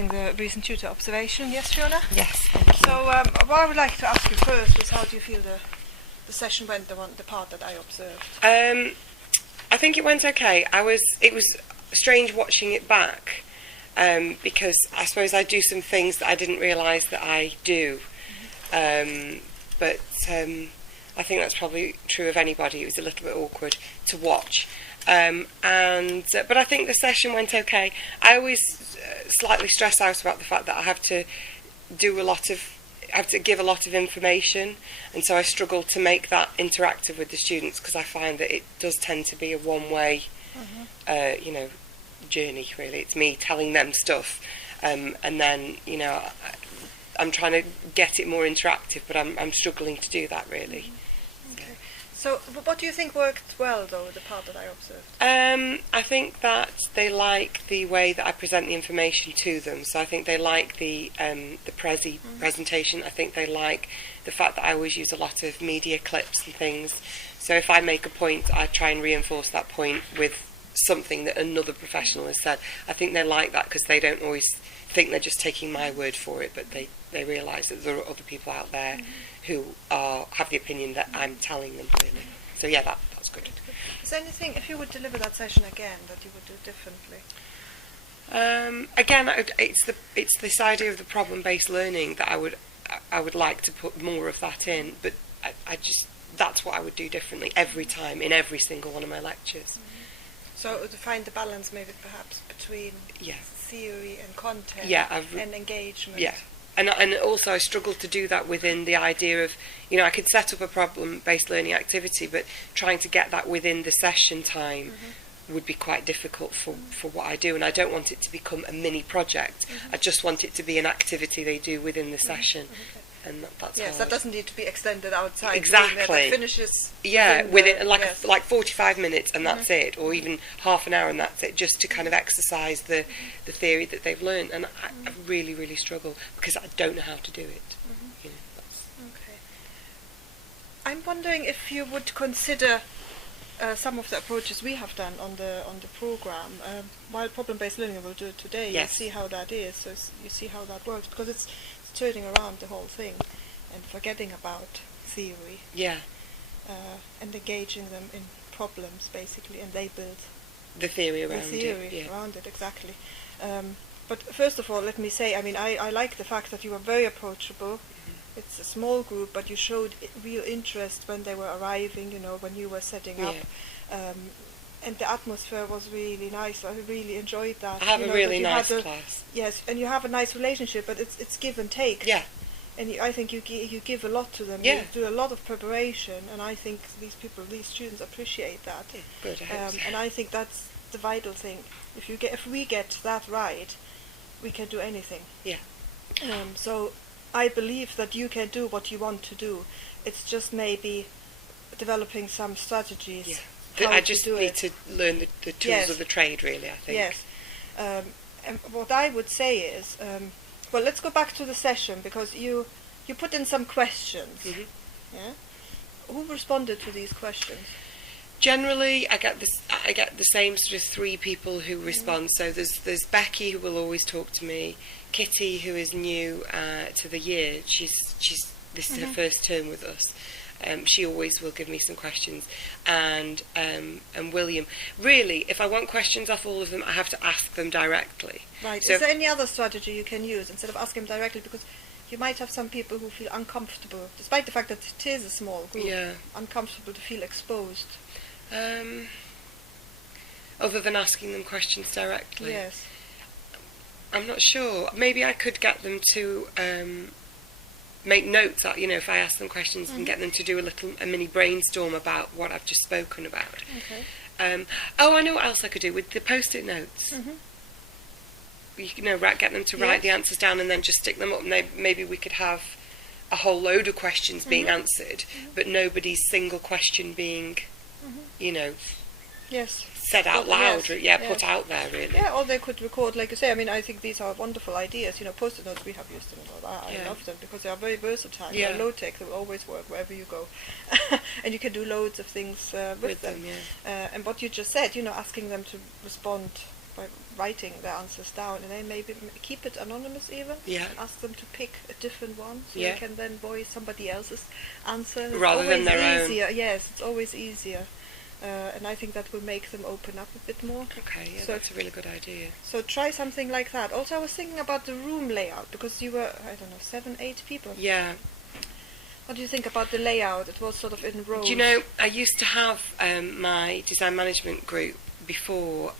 discussing the recent tutor observation. Yes, Fiona? Yes, thank you. So what I would like to ask you first is how do you feel the session went, the part that I observed? I think it went okay. It was strange watching it back because I suppose I do some things that I didn't realise that I do. But I think that's probably true of anybody. It was a little bit awkward to watch. But I think the session went okay. I always slightly stress out about the fact that I have to give a lot of information, and so I struggle to make that interactive with the students because I find that it does tend to be a one-way, journey. Really, it's me telling them stuff, and then I'm trying to get it more interactive, but I'm struggling to do that really. Okay. So what do you think worked well, though, the part that I observed? I think that they like the way that I present the information to them. So I think they like the presentation. I think they like the fact that I always use a lot of media clips and things. So if I make a point, I try and reinforce that point with something that another professional has said. I think they like that because they don't always think they're just taking my word for it, but they realise that there are other people out there who have the opinion that I'm telling them, really. So yeah, that's good. Is there anything, if you would deliver that session again, that you would do differently? Again, it's this idea of the problem-based learning that I would like to put more of that in, but I just that's what I would do differently every time in every single one of my lectures. So to find the balance, maybe perhaps between theory and content and engagement. Yeah. And also I struggle to do that within the idea of, I could set up a problem-based learning activity, but trying to get that within the session time would be quite difficult for what I do. And I don't want it to become a mini project. I just want it to be an activity they do within the session. And that's yes, hard. that doesn't need to be extended outside. Exactly. That finishes. Within like 45 minutes and that's it, or even half an hour and that's it, just to kind of exercise the theory that they've learned. And I really, really struggle because I don't know how to do it. Okay. I'm wondering if you would consider some of the approaches we have done on the program. While problem-based learning will do it today, you see how that is. So you see how that works because it's turning around the whole thing and forgetting about theory and engaging them in problems basically, and they build the theory around it exactly. But first of all, let me say, I like the fact that you were very approachable. It's a small group, but you showed real interest when they were arriving, when you were setting up. And the atmosphere was really nice. I really enjoyed that. I have a really nice class. Yes, and you have a nice relationship, but it's give and take. Yeah. And I think you give a lot to them. Yeah. You do a lot of preparation, and I think these students appreciate that. Yeah, good. I hope so. And I think that's the vital thing. If we get that right, we can do anything. Yeah. So I believe that you can do what you want to do. It's just maybe developing some strategies. Yeah. I just need to learn the tools of the trade, really, I think. Yes. And what I would say is, let's go back to the session, because you put in some questions. Yeah? Who responded to these questions? Generally, I get the same sort of three people who respond. So there's Becky, who will always talk to me. Kitty, who is new to the year. This is her first term with us. She always will give me some questions, and William. Really, if I want questions off all of them, I have to ask them directly. Right. So is there any other strategy you can use instead of asking them directly? Because you might have some people who feel uncomfortable, despite the fact that it is a small group. Yeah. Uncomfortable to feel exposed. Other than asking them questions directly. Yes. I'm not sure. Maybe I could get them to make notes, if I ask them questions and get them to do a mini brainstorm about what I've just spoken about. Okay. I know what else I could do with the post-it notes. Get them to write the answers down and then just stick them up, and maybe we could have a whole load of questions being answered, but nobody's single question being, said out loud, put out there, really. Yeah, or they could record, like you say. I think these are wonderful ideas. Post-it notes, we have used them a lot. I love them because they are very versatile. They're low-tech, they will always work wherever you go. And you can do loads of things with them. And what you just said, asking them to respond by writing their answers down, and then maybe keep it anonymous even. Yeah. And ask them to pick a different one, so Yeah. they can then voice somebody else's answer. It's Rather than always their easier. Yes, it's always easier. And I think that will make them open up a bit more. Okay, yeah, So that's a really good idea. So try something like that. Also, I was thinking about the room layout, because you were, I don't know, 7, 8 people. Yeah. What do you think about the layout? It was sort of in rows. Do you know, I used to have my design management group before.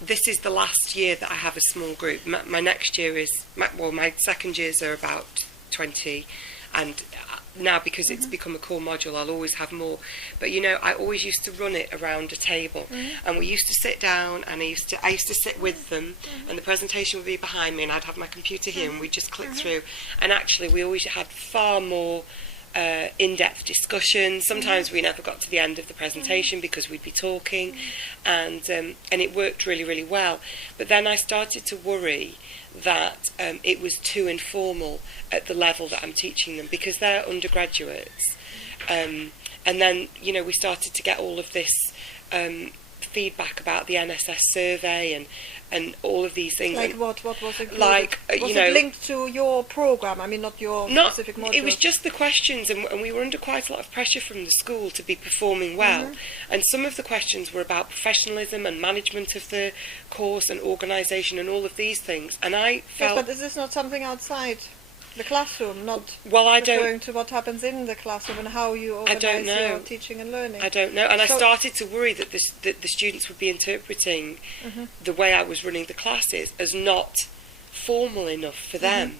This is the last year that I have a small group. My next year is, my second years are about 20, and now because it's become a core module, I'll always have more. But you know, I always used to run it around a table, and we used to sit down, and I used to sit with them, and the presentation would be behind me, and I'd have my computer here, and we'd just click through. And actually, we always had far more in-depth discussions. Sometimes we never got to the end of the presentation because we'd be talking, and it worked really, really well. But then I started to worry that it was too informal at the level that I'm teaching them, because they're undergraduates. And then, you know, we started to get all of this feedback about the NSS survey and all of these things. Like what was included? Like, was you know, it linked to your program? I mean, not your specific module. It was just the questions, and we were under quite a lot of pressure from the school to be performing well. And some of the questions were about professionalism and management of the course and organisation and all of these things. And I felt... Yes, but is this not something outside the classroom, not referring to what happens in the classroom and how you organise your teaching and learning? I don't know. And I started to worry that the students would be interpreting the way I was running the classes as not formal enough for them.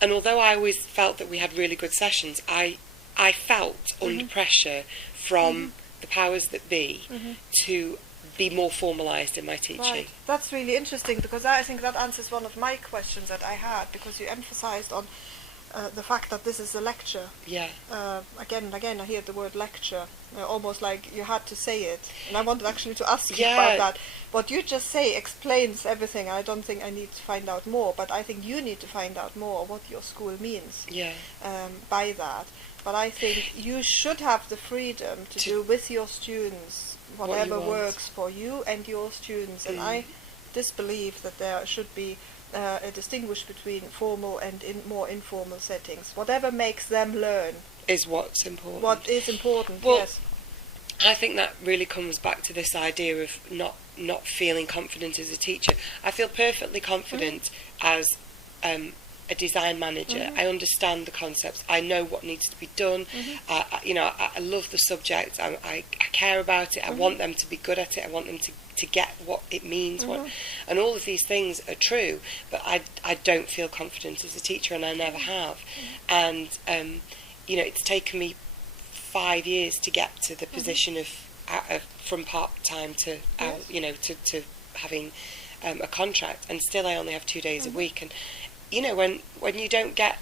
And although I always felt that we had really good sessions, I felt under pressure from the powers that be to be more formalised in my teaching. Right. That's really interesting, because I think that answers one of my questions that I had, because you emphasised on the fact that this is a lecture. Yeah. Again and again I hear the word lecture, almost like you had to say it. And I wanted actually to ask you about that. What you just say explains everything. I don't think I need to find out more, but I think you need to find out more what your school means by that. But I think you should have the freedom to do with your students whatever works for you and your students. And I disbelieve that there should be a distinguish between formal and more informal settings. Whatever makes them learn is what's important. What is important, well, yes. I think that really comes back to this idea of not feeling confident as a teacher. I feel perfectly confident as a design manager. I understand the concepts. I know what needs to be done. I love the subject. I care about it. I want them to be good at it. I want them to get what it means. And all of these things are true. But I don't feel confident as a teacher, and I never have. And it's taken me 5 years to get to the position of from part-time to to having a contract, and still I only have 2 days a week. And when you don't get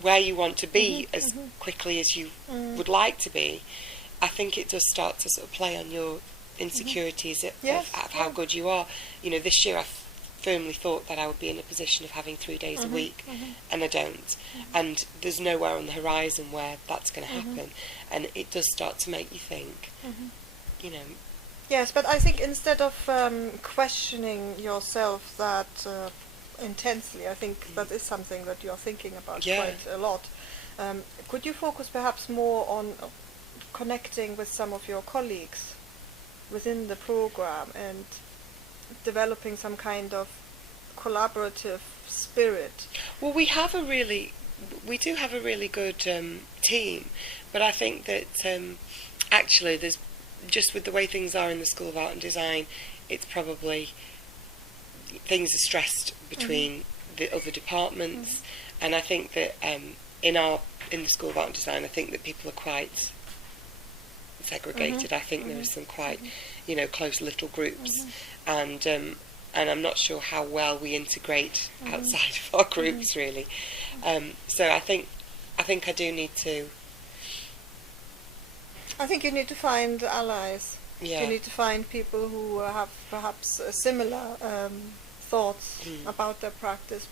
where you want to be as quickly as you would like to be, I think it does start to sort of play on your insecurities of how good you are. This year I firmly thought that I would be in a position of having 3 days a week, and I don't. And there's nowhere on the horizon where that's going to happen. And it does start to make you think, Yes, but I think instead of questioning yourself that intensely, I think that is something that you're thinking about quite a lot. Could you focus perhaps more on connecting with some of your colleagues within the program and developing some kind of collaborative spirit? Well, we do have a really good team, but I think that actually there's, just with the way things are in the School of Art and Design, it's probably things are stressed between the other departments, and I think that in the School of Art and Design, I think that people are quite segregated. I think there are some quite close little groups, and I'm not sure how well we integrate outside of our groups really. So I think I do need to. I think you need to find allies. Yeah. You need to find people who have perhaps a similar thoughts about their practice.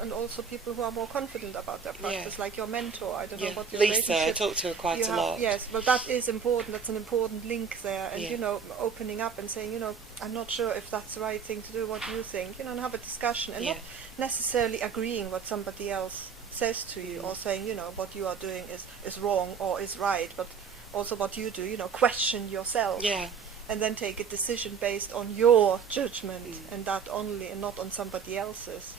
And also people who are more confident about their practice, like your mentor. I don't know what your Lisa, I relationship talk to her quite a lot. Yes, well, that is important. That's an important link there. And, opening up and saying, I'm not sure if that's the right thing to do. What do you think? And have a discussion. And not necessarily agreeing what somebody else says to you or saying, what you are doing is wrong or is right. But also what you do, question yourself. Yeah. And then take a decision based on your judgment and that only, and not on somebody else's.